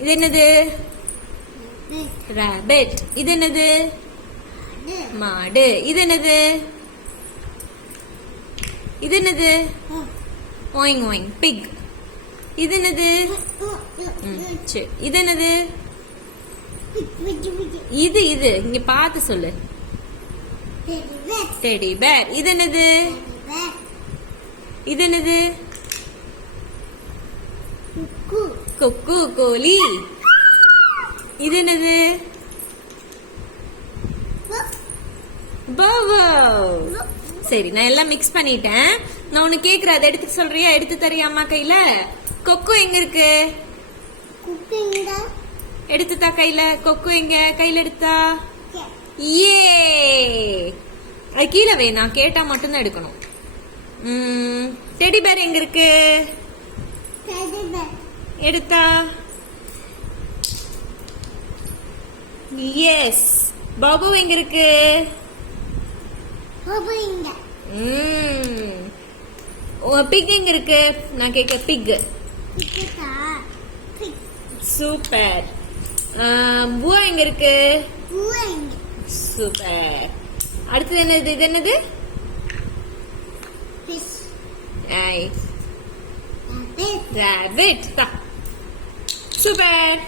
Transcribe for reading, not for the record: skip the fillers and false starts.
இது என்னது? ராபிட். இது என்னது? மாடு. இது என்னது? இது என்னது? Oink oink pig. இது என்னது? சரி. இது என்னது? இது இது இங்க பார்த்து சொல்லு. Teddy bear. இது என்னது? இது என்னது? குக்கு கோழி. இது என்னது? சரி, நான் எல்லாம் மிக்ஸ் பண்ணிட்டேன். நான் உனக்கு கேக்குறேன், அதை எடுத்து சொல்றியா? எடுத்து தரியா அம்மா கையில? கொக்கு எங்க இருக்கு? எடுத்துதா கையில. கொக்கு எங்க? கையில எடுத்தா. ஏ அது கீழே வை, நான் கேட்டா மட்டும்தான் எடுக்கணும். டெடி பேர் எங்க இருக்கு? எடுத்தா. எஸ். பாபு எங்க இருக்கு? பிக் எங்க இருக்கு? நான் கேட்க பிக். சூப்பர். பூவா எங்க இருக்கு? சூப்பர். அடுத்தது என்னது? இது என்னது? ராபிட். சூப்பர்.